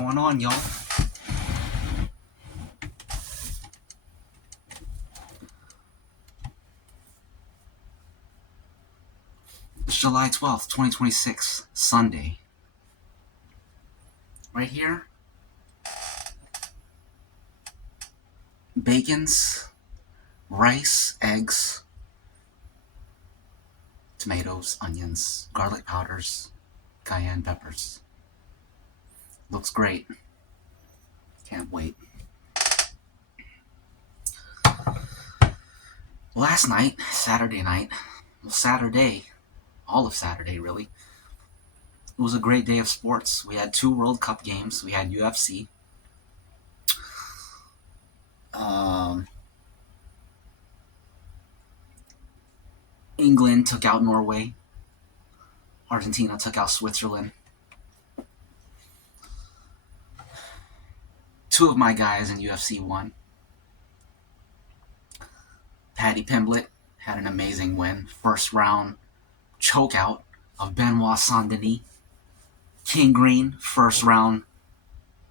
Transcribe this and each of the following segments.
going on, y'all? It's July 12th, 2026, Sunday. Right here, bacons, rice, eggs, tomatoes, onions, garlic powders, cayenne peppers. Looks great. Can't wait. Last night, Saturday night, Saturday, all of Saturday really, it was a great day of sports. We had 2 World Cup games. We had UFC. England took out Norway. Argentina took out Switzerland. 2 of my guys in UFC won. Paddy Pimblett had an amazing win. First round chokeout of Benoit Saint-Denis. King Green, first round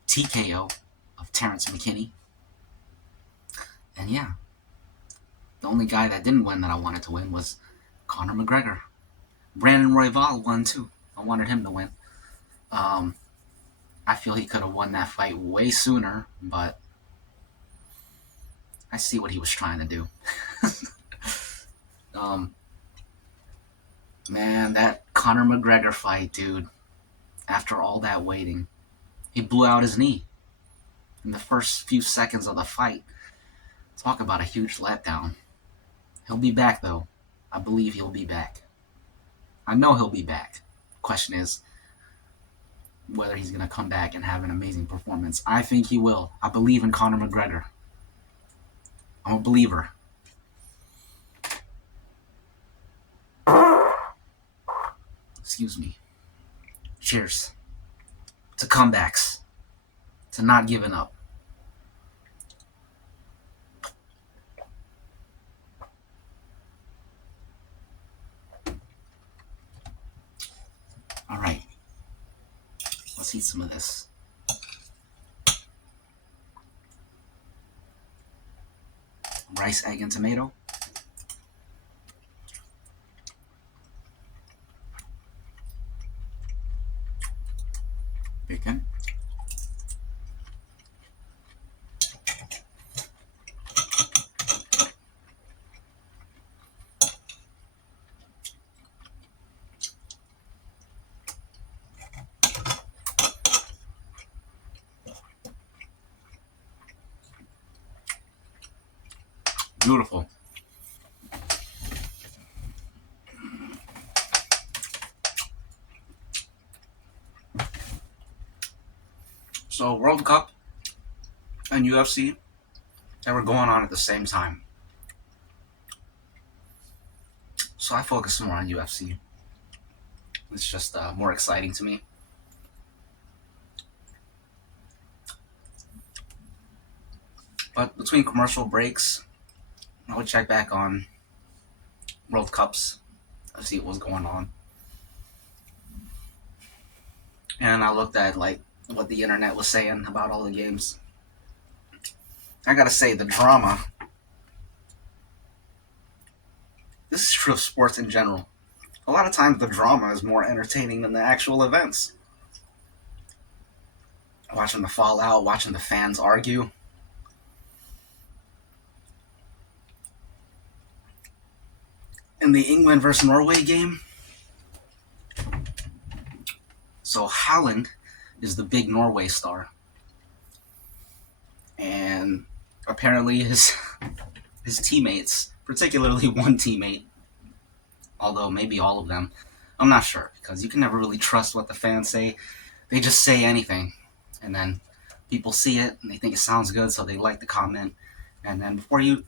TKO of Terrence McKinney. And yeah, the only guy that didn't win that I wanted to win was Conor McGregor. Brandon Royval won too. I wanted him to win. I feel he could have won that fight way sooner, but I see what he was trying to do. Man, that Conor McGregor fight, dude, after all that waiting, he blew out his knee in the first few seconds of the fight. Talk about a huge letdown. He'll be back, though. I believe he'll be back. I know he'll be back. Question is whether he's going to come back and have an amazing performance. I think he will. I believe in Conor McGregor. I'm a believer. Excuse me. Cheers to comebacks, to not giving up. All right, let's eat some of this. Rice, egg, and tomato. Bacon. Beautiful. So World Cup and UFC, they were going on at the same time. So I focus more on UFC. It's just more exciting to me. But between commercial breaks, I would check back on World Cups to see what was going on. And I looked at what the internet was saying about all the games. I gotta say, the drama. This is true of sports in general. A lot of times the drama is more entertaining than the actual events. Watching the fallout, watching the fans argue. In the England versus Norway game, so Haaland is the big Norway star. And apparently his teammates, particularly one teammate, although maybe all of them, I'm not sure, because you can never really trust what the fans say. They just say anything, and then people see it and they think it sounds good, so they like the comment, and then before you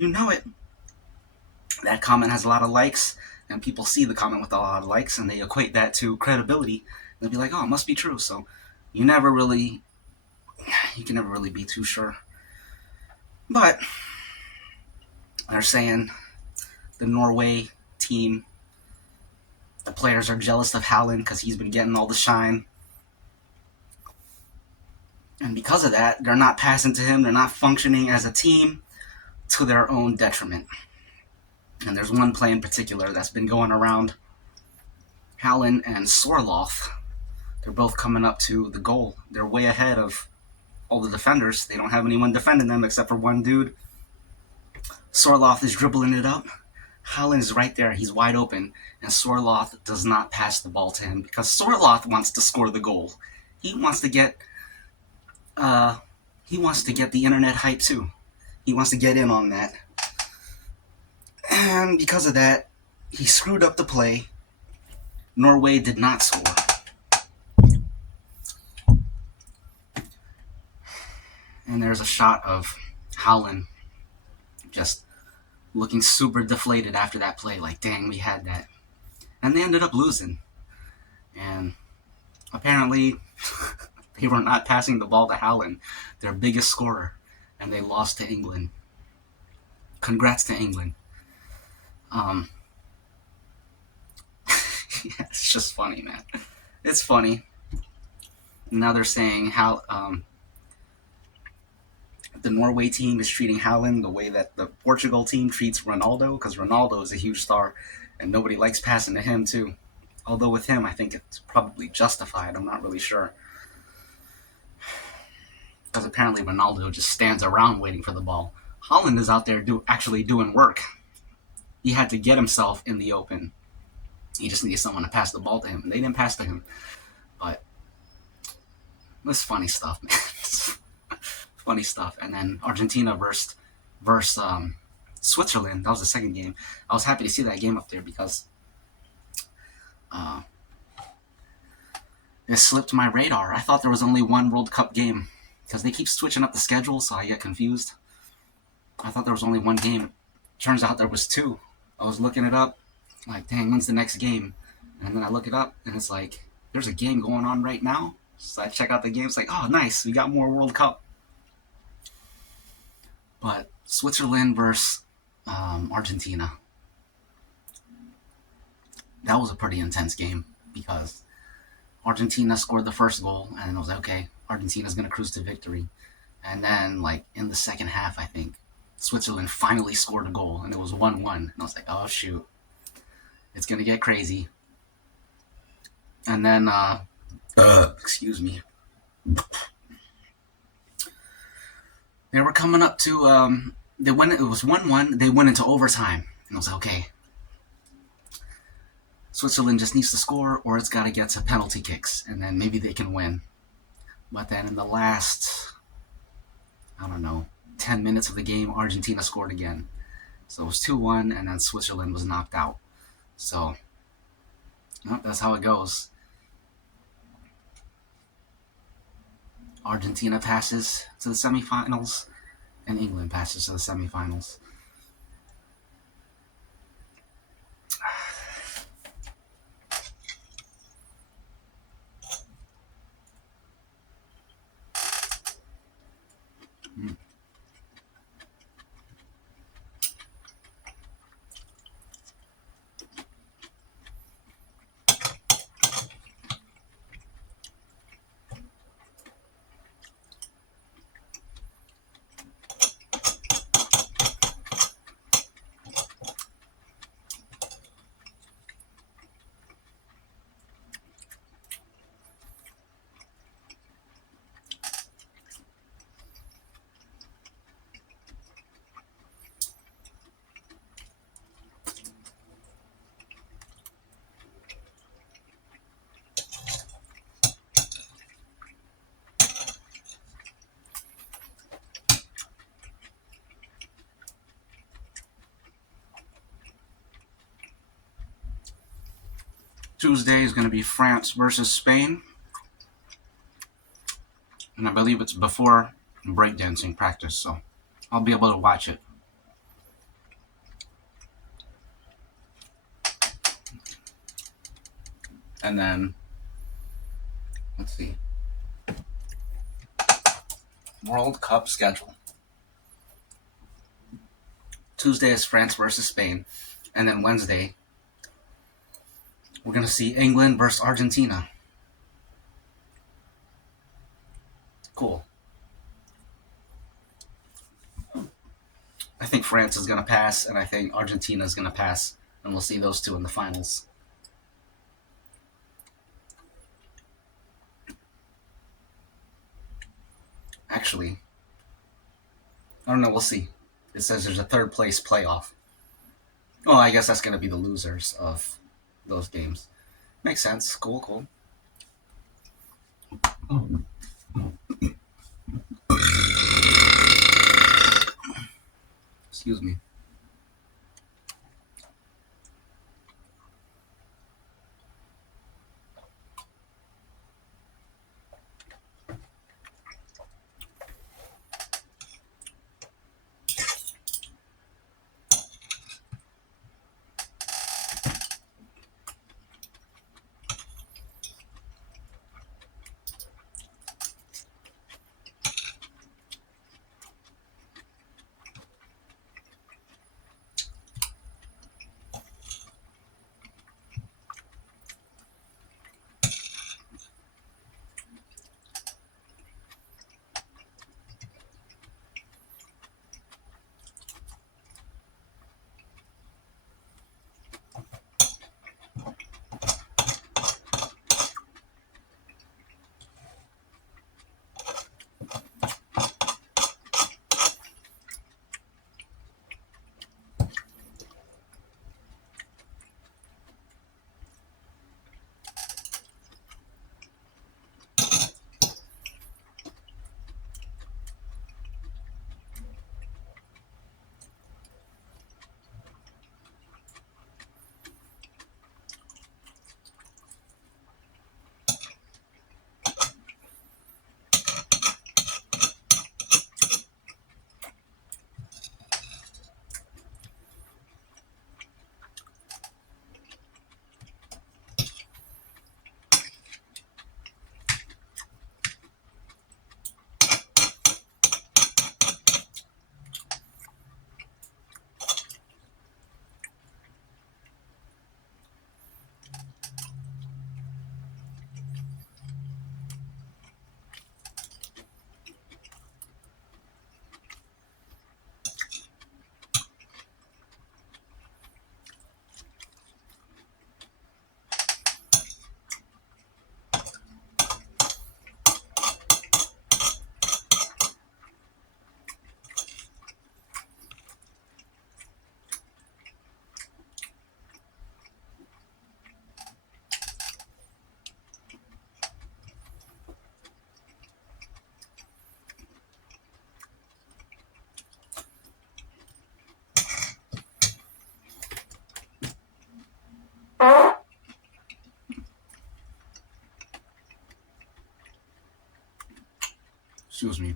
know it, that comment has a lot of likes, and people see the comment with a lot of likes, and they equate that to credibility. They'll be like, oh, it must be true. So you can never really be too sure. But they're saying the Norway team, the players are jealous of Haaland because he's been getting all the shine. And because of that, they're not passing to him. They're not functioning as a team to their own detriment. And there's one play in particular that's been going around. Howland and Sorloth, they're both coming up to the goal. They're way ahead of all the defenders. They don't have anyone defending them except for one dude. Sorloth is dribbling it up. Howland is right there. He's wide open. And Sorloth does not pass the ball to him because Sorloth wants to score the goal. He wants to get the internet hype too. He wants to get in on that. And because of that, he screwed up the play. Norway did not score. And there's a shot of Howland just looking super deflated after that play. Like, dang, we had that. And they ended up losing. And apparently, they were not passing the ball to Howland, their biggest scorer. And they lost to England. Congrats to England. Yeah, it's just funny, man. It's funny. Now they're saying how the Norway team is treating Howland the way that the Portugal team treats Ronaldo, because Ronaldo is a huge star, and nobody likes passing to him too. Although with him, I think it's probably justified. I'm not really sure. Because apparently Ronaldo just stands around waiting for the ball. Howland is out there actually doing work. He had to get himself in the open. He just needed someone to pass the ball to him. And they didn't pass to him. But this funny stuff, man. Funny stuff. And then Argentina versus Switzerland. That was the second game. I was happy to see that game up there because it slipped my radar. I thought there was only one World Cup game because they keep switching up the schedule, so I get confused. I thought there was only one game. Turns out there was two. I was looking it up, like, dang, when's the next game? And then I look it up, and it's like, there's a game going on right now. So I check out the game. It's like, oh, nice, we got more World Cup. But Switzerland versus Argentina. That was a pretty intense game because Argentina scored the first goal, and I was like, okay, Argentina's going to cruise to victory. And then, like, in the second half, I think, Switzerland finally scored a goal, and it was 1-1. And I was like, oh, shoot. It's going to get crazy. And then, excuse me. They were coming up to, it was 1-1. They went into overtime. And I was like, okay. Switzerland just needs to score, or it's got to get to penalty kicks, and then maybe they can win. But then in the last, 10 minutes of the game, Argentina scored again. So it was 2-1, and then Switzerland was knocked out. So, that's how it goes. Argentina passes to the semifinals, and England passes to the semifinals. Tuesday is going to be France versus Spain. And I believe it's before breakdancing practice, so I'll be able to watch it. And then, let's see. World Cup schedule. Tuesday is France versus Spain. And then Wednesday, we're going to see England versus Argentina. Cool. I think France is going to pass, and I think Argentina is going to pass, and we'll see those two in the finals. Actually, I don't know. We'll see. It says there's a third place playoff. Well, I guess that's going to be the losers of those games. Makes sense. Cool, cool. Excuse me. Excuse me.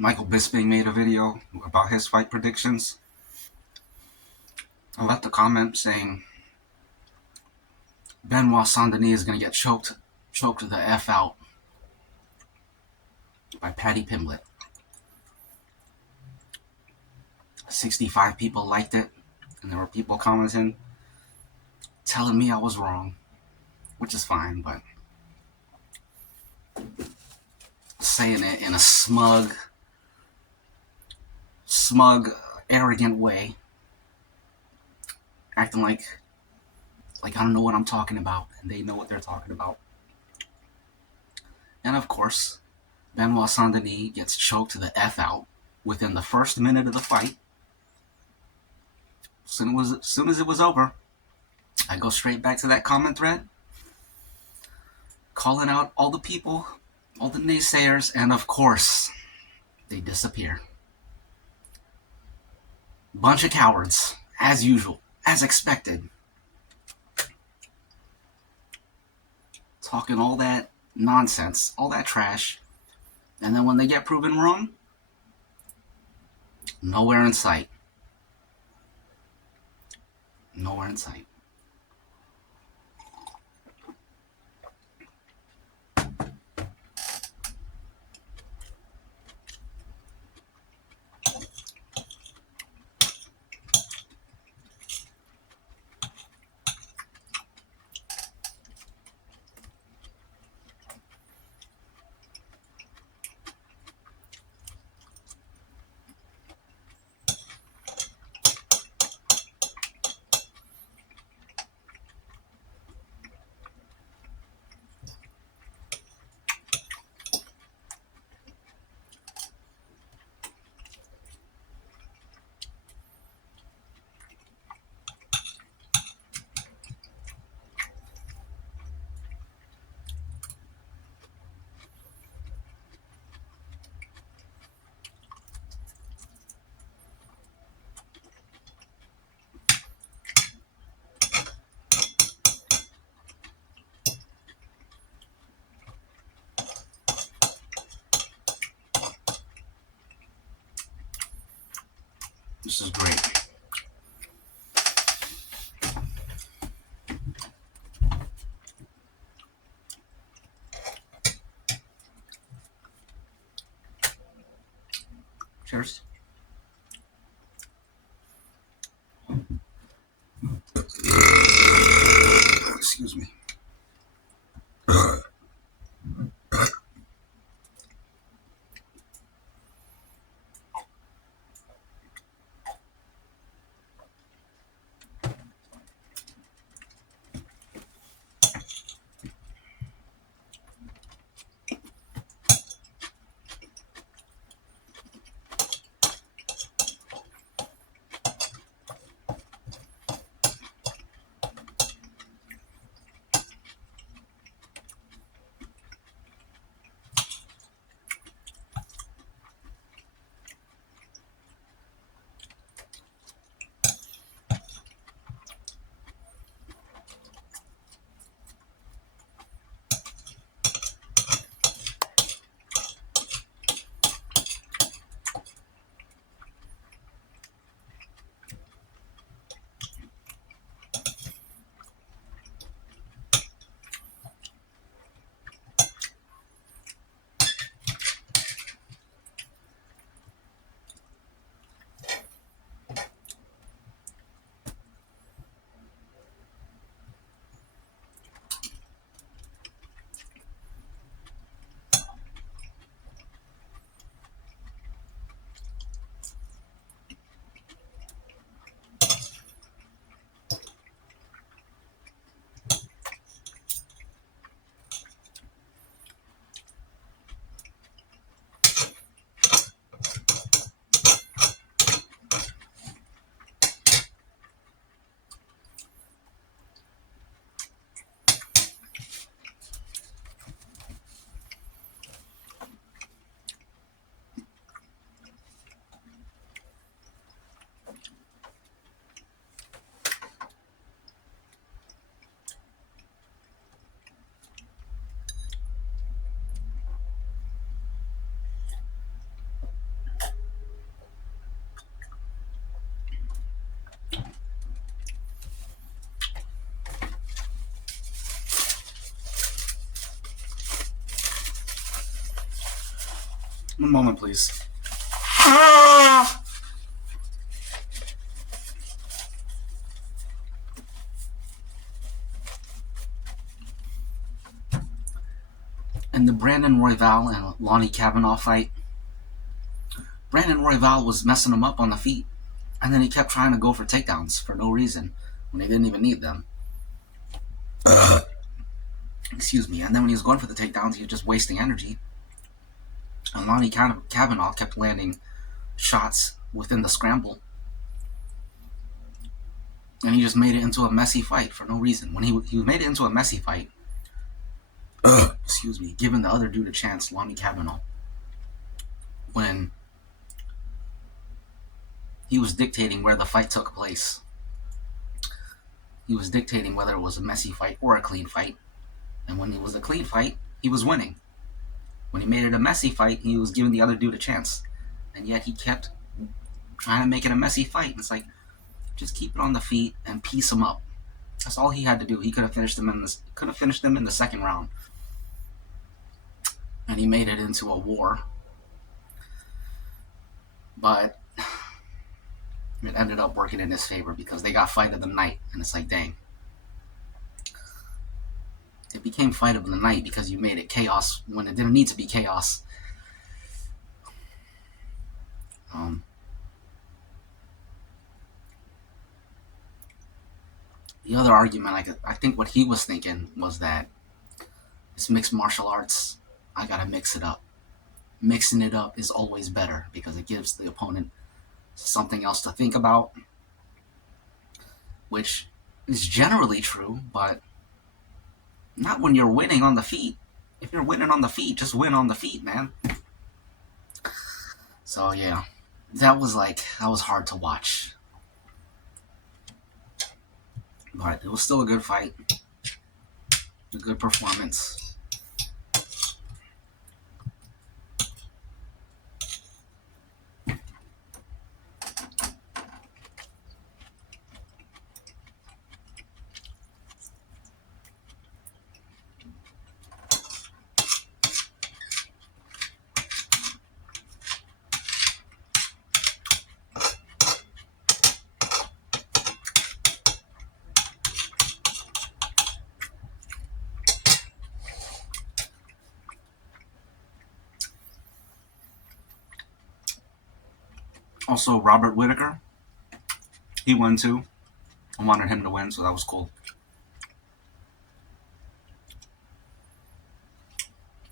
Michael Bisping made a video about his fight predictions. I left a comment saying Benoit Saint-Denis is going to get choked the F out by Paddy Pimblett. 65 people liked it, and there were people commenting telling me I was wrong, which is fine, but saying it in a smug, arrogant way, acting like I don't know what I'm talking about, and they know what they're talking about. And of course, Benoit Saint-Denis gets choked the F out within the first minute of the fight. As soon as it was over, I go straight back to that comment thread, calling out all the people, all the naysayers, and of course, they disappear. Bunch of cowards, as usual, as expected. Talking all that nonsense, all that trash, and then when they get proven wrong, nowhere in sight. Nowhere in sight. This is great. Cheers. Excuse me. One moment, please. In the Brandon Royval and Lonnie Kavanaugh fight, Brandon Royval was messing him up on the feet, and then he kept trying to go for takedowns for no reason when he didn't even need them. Excuse me. And then when he was going for the takedowns, he was just wasting energy. And Lonnie Kavanaugh kept landing shots within the scramble. And he just made it into a messy fight for no reason. When he made it into a messy fight, excuse me, giving the other dude a chance, Lonnie Kavanaugh, when he was dictating where the fight took place. He was dictating whether it was a messy fight or a clean fight. And when it was a clean fight, he was winning. When he made it a messy fight, he was giving the other dude a chance. And yet he kept trying to make it a messy fight. It's like, just keep it on the feet and piece him up. That's all he had to do. He could have finished them in the second round. And he made it into a war. But it ended up working in his favor because they got fight of the night. And it's like, dang. It became fight of the night because you made it chaos when it didn't need to be chaos. The other argument, I think what he was thinking was that it's mixed martial arts. I gotta mix it up. Mixing it up is always better because it gives the opponent something else to think about, which is generally true, but not when you're winning on the feet. If you're winning on the feet, just win on the feet, man. So yeah, that was hard to watch. But it was still a good fight. A good performance. Also, Robert Whittaker, he won too. I wanted him to win, so that was cool.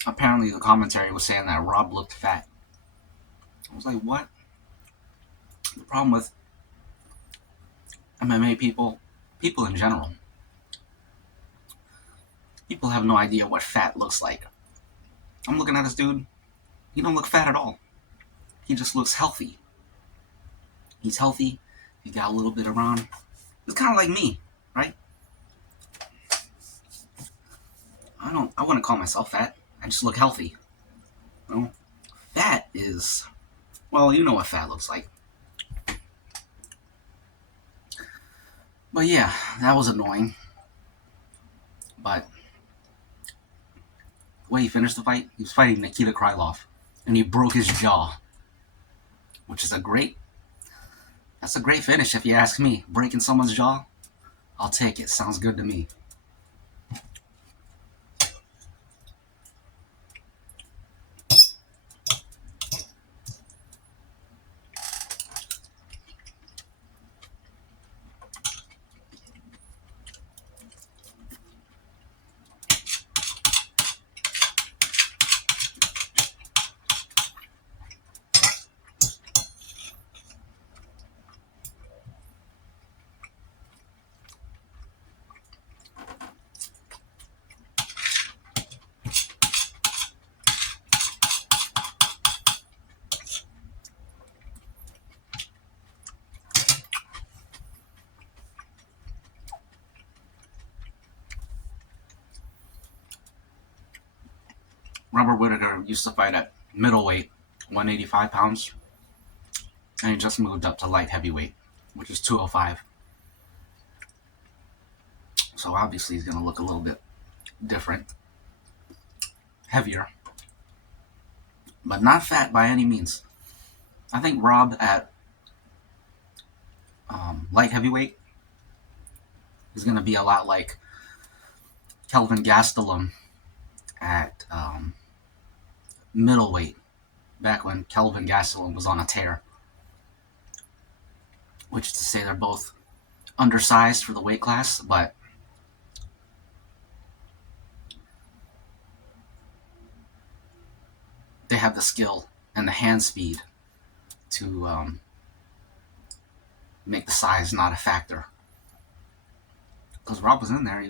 Apparently, the commentary was saying that Rob looked fat. I was like, what? The problem with MMA people in general, people have no idea what fat looks like. I'm looking at this dude. He don't look fat at all. He just looks healthy. He's healthy. He got a little bit around. It's kind of like me, right? I wouldn't call myself fat. I just look healthy. You know? Fat is, well, you know what fat looks like. But yeah, that was annoying. But the way he finished the fight, he was fighting Nikita Krylov, and he broke his jaw, which is that's a great finish if you ask me. Breaking someone's jaw, I'll take it. Sounds good to me. Robert Whittaker used to fight at middleweight, 185 pounds, and he just moved up to light heavyweight, which is 205. So obviously he's going to look a little bit different, heavier, but not fat by any means. I think Rob at light heavyweight is going to be a lot like Kelvin Gastelum at middleweight, back when Kelvin Gastelum was on a tear. Which is to say they're both undersized for the weight class, but they have the skill and the hand speed to make the size not a factor. Because Rob was in there,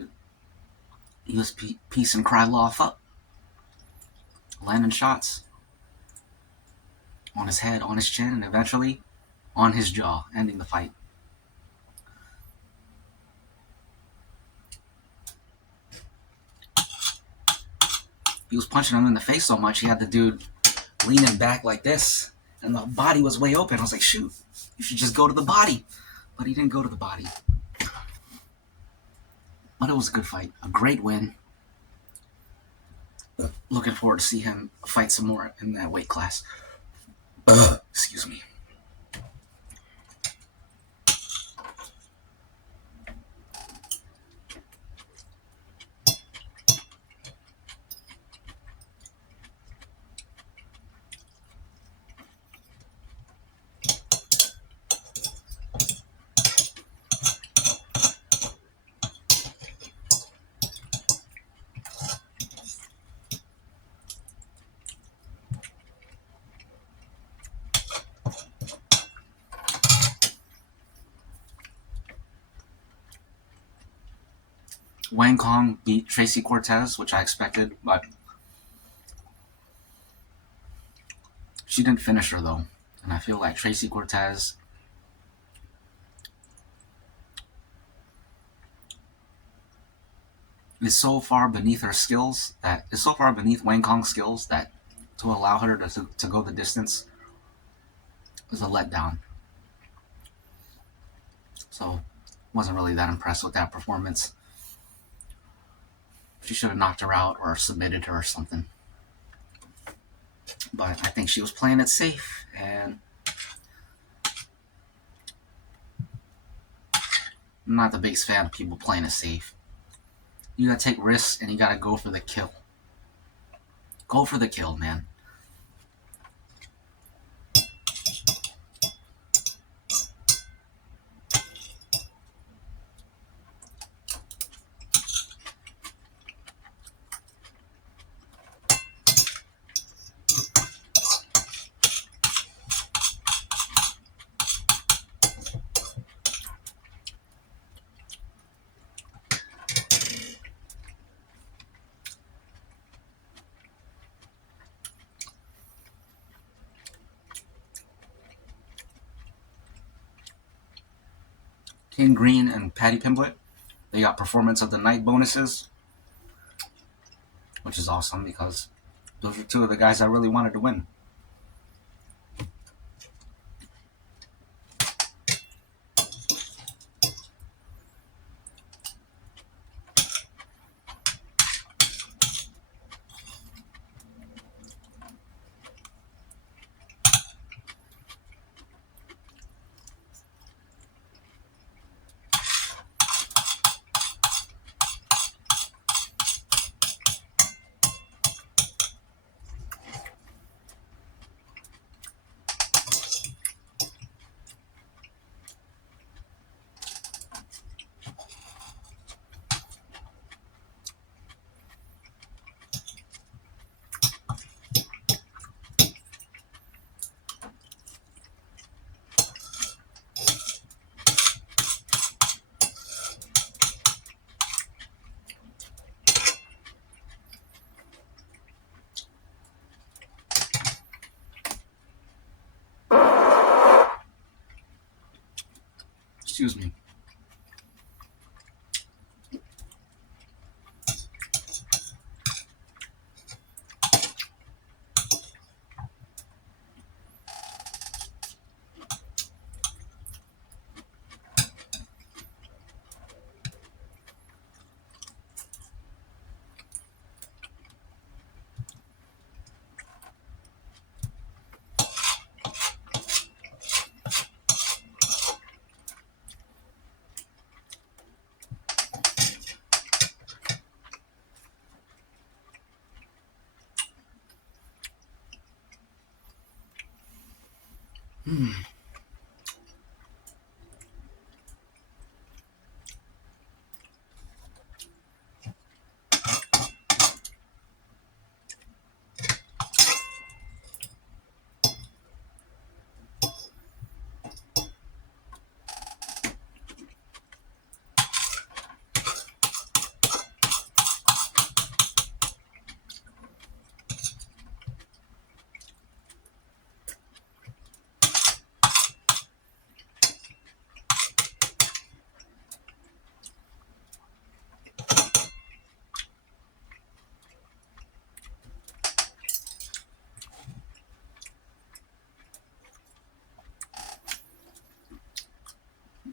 he was piecing Krylov up, landing shots on his head, on his chin, and eventually on his jaw, ending the fight. He was punching him in the face so much, he had the dude leaning back like this, and the body was way open. I was like, shoot, you should just go to the body. But he didn't go to the body. But it was a good fight, a great win. Looking forward to see him fight some more in that weight class. Excuse me. Wang Kong beat Tracy Cortez, which I expected, but she didn't finish her though. And I feel like Tracy Cortez is so far beneath her skills, that is so far beneath Wang Kong's skills, that to allow her to go the distance is a letdown. So wasn't really that impressed with that performance. She should have knocked her out or submitted her or something. But I think she was playing it safe, and I'm not the biggest fan of people playing it safe. You gotta take risks and you gotta go for the kill. Go for the kill, man. King Green and Patty Pimblett. They got Performance of the Night bonuses, which is awesome because those are two of the guys I really wanted to win. Excuse me.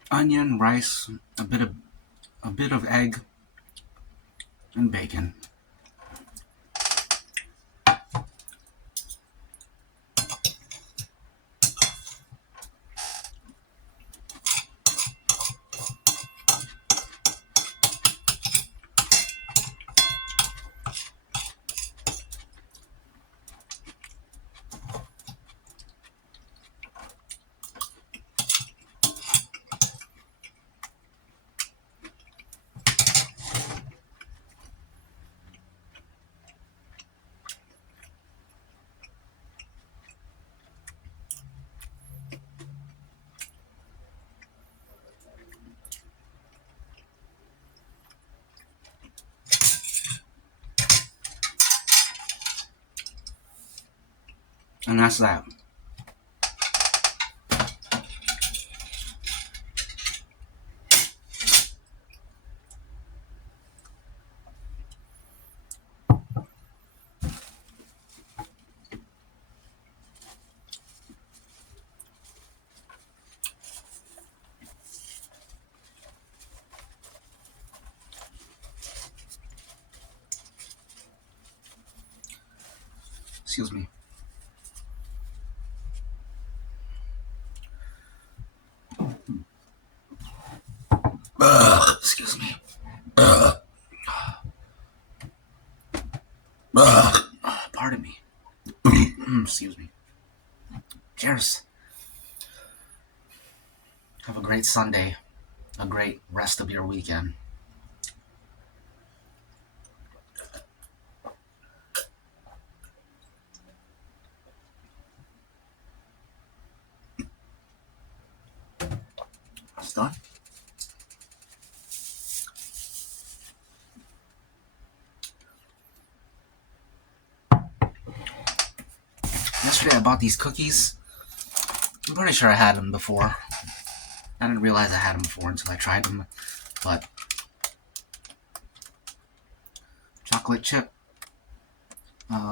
Onion, rice, a bit of egg, and bacon. And that's that. Excuse me. Excuse me. Pardon me. Excuse me. Cheers. Have a great Sunday. A great rest of your weekend. It's done. Yesterday I bought these cookies. I'm pretty sure I had them before. I didn't realize I had them before until I tried them. But chocolate chip,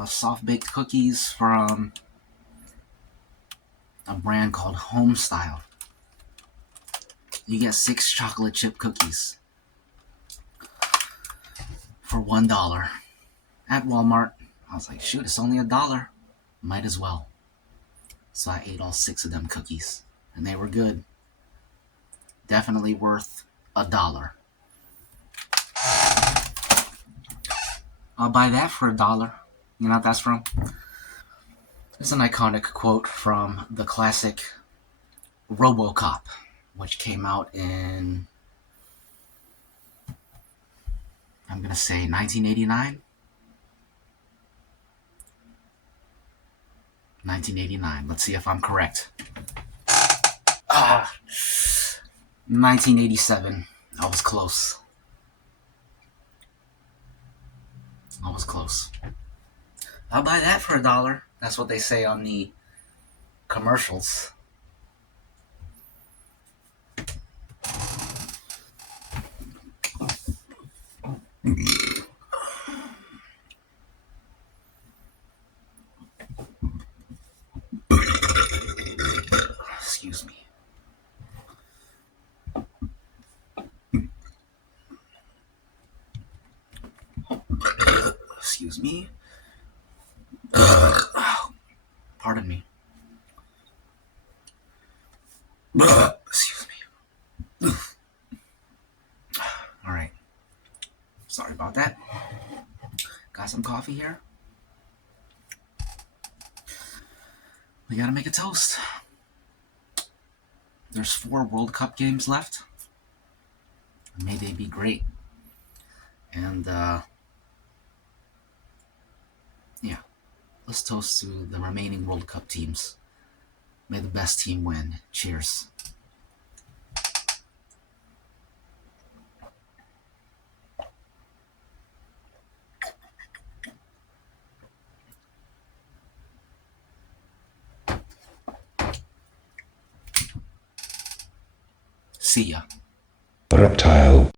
soft baked cookies from a brand called Homestyle. You get 6 chocolate chip cookies for $1 at Walmart. I was like, shoot, it's only $1. Might as well. So I ate all 6 of them cookies, and they were good. Definitely worth $1. I'll buy that for $1. You know what that's from? It's an iconic quote from the classic RoboCop, which came out in, I'm going to say 1989? 1989. Let's see if I'm correct. 1987. I was close. I'll buy that for $1. That's what they say on the commercials. Excuse me. Excuse me. Pardon me. Excuse me. Alright. Sorry about that. Got some coffee here. We gotta make a toast. There's 4 World Cup games left. May they be great. And, yeah. Let's toast to the remaining World Cup teams. May the best team win. Cheers. See ya. Reptile.